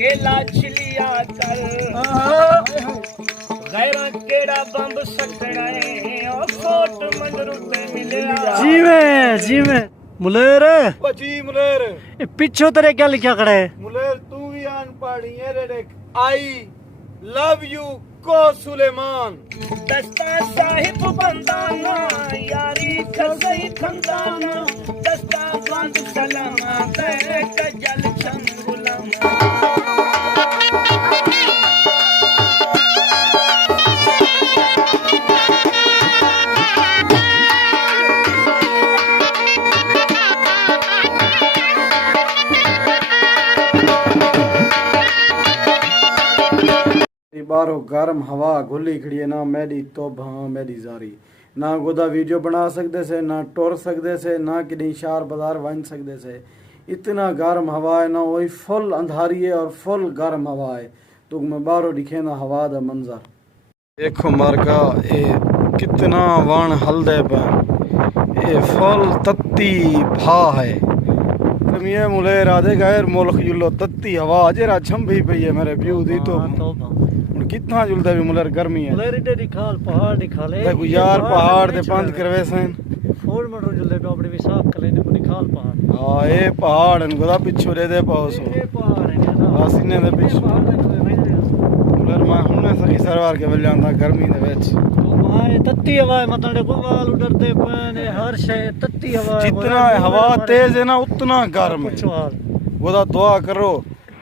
केला छिलिया कर गैरा केड़ा बंब सकड़ा है और फोट मंदरू पे मिलया जीवे मुलेर ओ जी मुलेर पिछो तेरे क्या लिखा खड़ा है? मुलेर तू भी आन पढ़ी है रे आई लव यू को सुलेमान दस्ता साहिब बंदाना यारी खसई खंदाना दस्ता बंद सलामा बैक जल चंद गुलामा बारो गर्म हवा घुली खड़ी है ना मेरी तोबा मेरी जारी ना गोदा वीडियो बना सकते से ना टोर सकते से ना कि शहर बाजार बन सकते से इतना गर्म हवा है ना वही फुल अंधारी है और फुल गर्म हवा है तो मैं बारो दिखे ना हवा दा मंजर देखो मार्का ये कितना वाण हल्दे पे ये फुल तत्ती भा है कमिए मुले राधे गैर मुल्क जुलो तत्ती हवा जेरा छंभी पई है मेरे व्यू दी तो कितना जुलता भी मुलर गर्मी है मुलेर इडे दिखाल पहाड़ दिखाले देखो यार पहाड़ दे बंद करवे सन फोर मटर जुले पे अपने भी साफ कर लेने को दिखाल पहाड़ हां ए पहाड़ न गोदा पिछो रे दे पाओ सो ये पहाड़ है ना बस इने दे पिछो मुलर मा हुने सरी सरवार के वेल जांदा गर्मी दे विच माए तत्ती हवा मतलब गुवाल उड़ते पने हर शय तत्ती हवा जितना हवा तेज है ना उतना गर्म है गोदा दुआ करो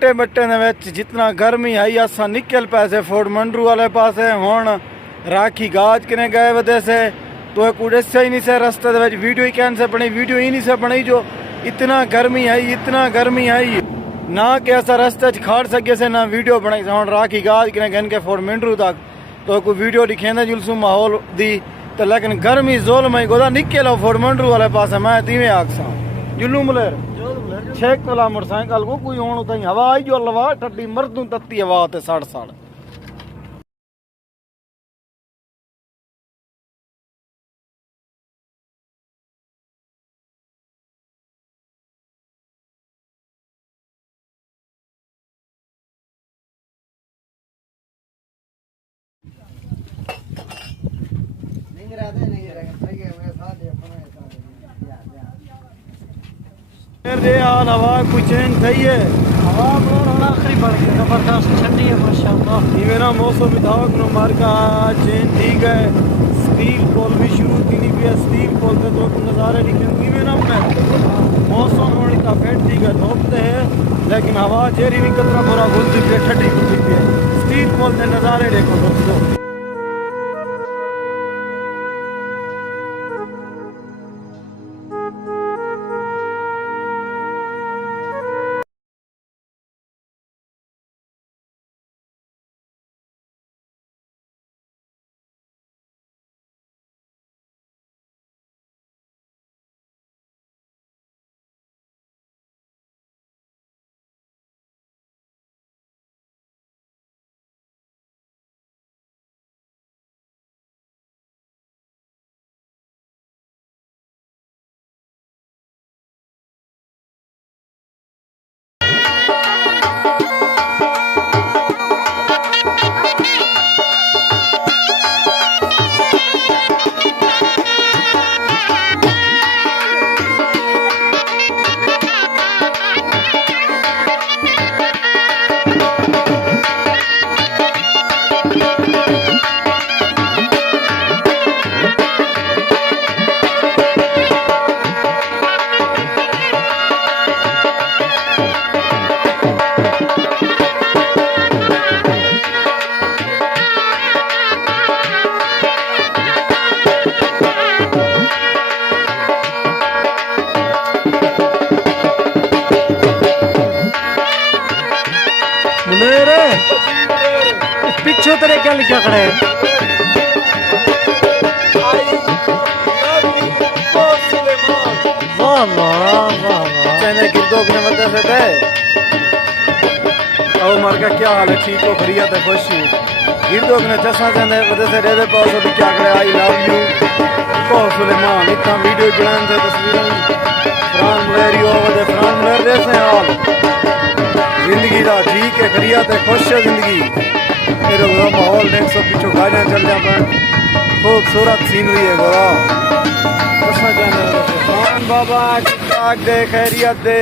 मट्टे मट्टे दे विच जितना गर्मी आई असा निकल पैसे फोर्ट मंडरू वाले पासे हुन राखी गाज कने गए वदे से तो कुड़े से ही नहीं से रास्ते दे विच वीडियो ही कैन से बनी वीडियो ही नहीं से बनी जो इतना गर्मी आई ना कि असा रास्ते च खाड़ सके से ना वीडियो बनाई से हुन राखी गाज कने गन के फोर्ट मंडरू तक तो कोई वीडियो दिखेंदा जुलसू माहौल दी तो लेकिन गर्मी जोल में गोदा निकल फोर्ट मंडरू वाले पासे मैं तीवें आखसा जुलू मुलेर छेक वाला मोटरसाइकिल को कोई होण उताई हवा आई जो लवा ठड्डी मर्दू तत्ती हवा ते सड़ दे हाल हवा कुछ चेंज थई है हवा और आखिरी बढ़ गई जबरदस्त ठंडी है माशाल्लाह ये ना मौसम विधावक नो मार्का चेंज ठीक है स्टील पोल भी शुरू की नहीं भी स्टील पोल पे तो नज़ारे दिखेंगे में ना मौसम और का फेट ठीक है धोपते है लेकिन हवा जेरी भी कतरा पूरा घुल चुकी है ठंडी घुल चुकी है स्टील पोल के नज़ारे देखो दोस्तों पिछो तेरे क्या लिखा खड़ा है? वाह वाह वाह चने गिरदो के मदद से थे और मार का क्या हाल है ठीक हो खरिया ते खुश हूं गिरदो ने चसा चने मदद से दे पास तो क्या करे आई लव यू को सुलेमान इतना वीडियो बनाने से तस्वीरें फ्रान मुलेरियो व फ्रान मुलेर जैसे हाल जिंदगी का ठीक है, खरियत है, खुश है जिंदगी। मेरे गोदा माहौल देख सो, पीछे गाड़ियां चल रहा पर खूबसूरत सीनरी है गोदा। कसना चाहते खान बाबा ठीक दे, खैरियत दे।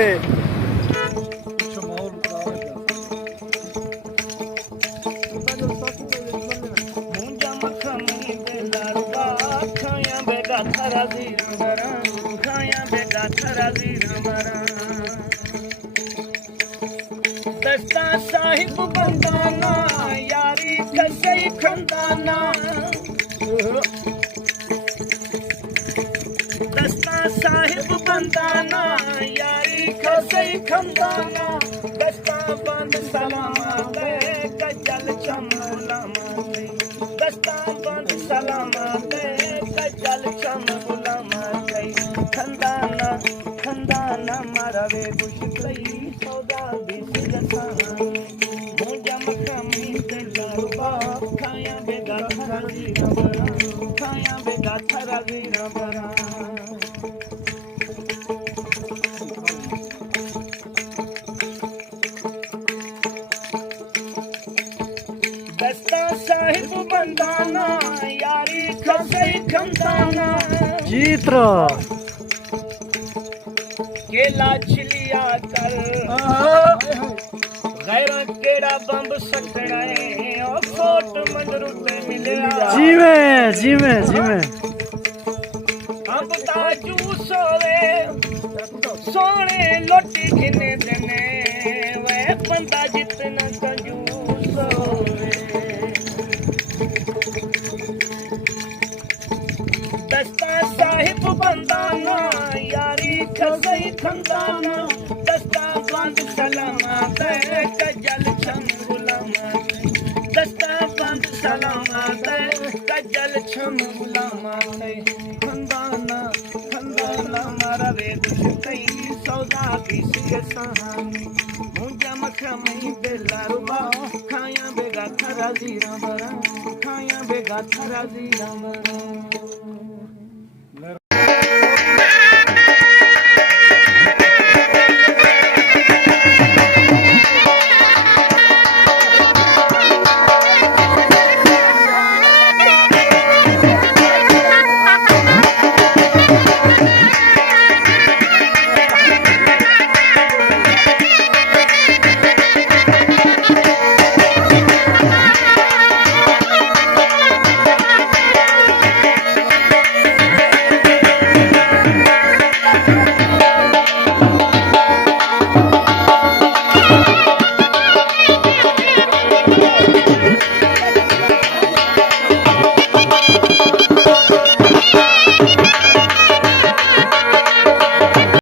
मुंजा मखमी दे लारुबा खाया बेगा थारा जीरा बरा खाया बेगा थारा जीरा बरा दस्ता साहिब बंदाना यारी कसई खंदाना दस्ता साहिब बंदाना यारी कसई खंदाना दस्ता बंद सलामा दे कजल चमलामा दे दस्ता बंद सलामा दे कजल चमलामा दे खंदाना खंदाना मारा वे कुछ कई सौदा बिस जसाना मुझा मखमी दे लारुबा खाया बेगा थारा जीरा बरा खाया बेगा थारा जीरा बरा दस्ता साहिब बंदाना यारी खसई खंदाना जीत्रा केला छिलिया कर गैर केड़ा बंब सकड़ाए और कोट मंदरू पे मिलिया जीवे जीवे जीवे अब ताजू सोवे सोने लोटी घिने देने वे बंदा जितना कंजूस होवे दस्ता साहिब बंदाना यारी खसई खंदाना दस्ता बंद सलामा दे कजल छम गुलामा दस्ता बंद सलामा दे कजल छम गुलामा दे खंदाना खंदाना मारा वे कई सौदा की सहानी मुझा मखमी दे लारुबा खाया बेगा थारा जीरा बरा खाया बेगा थारा जीरा बरा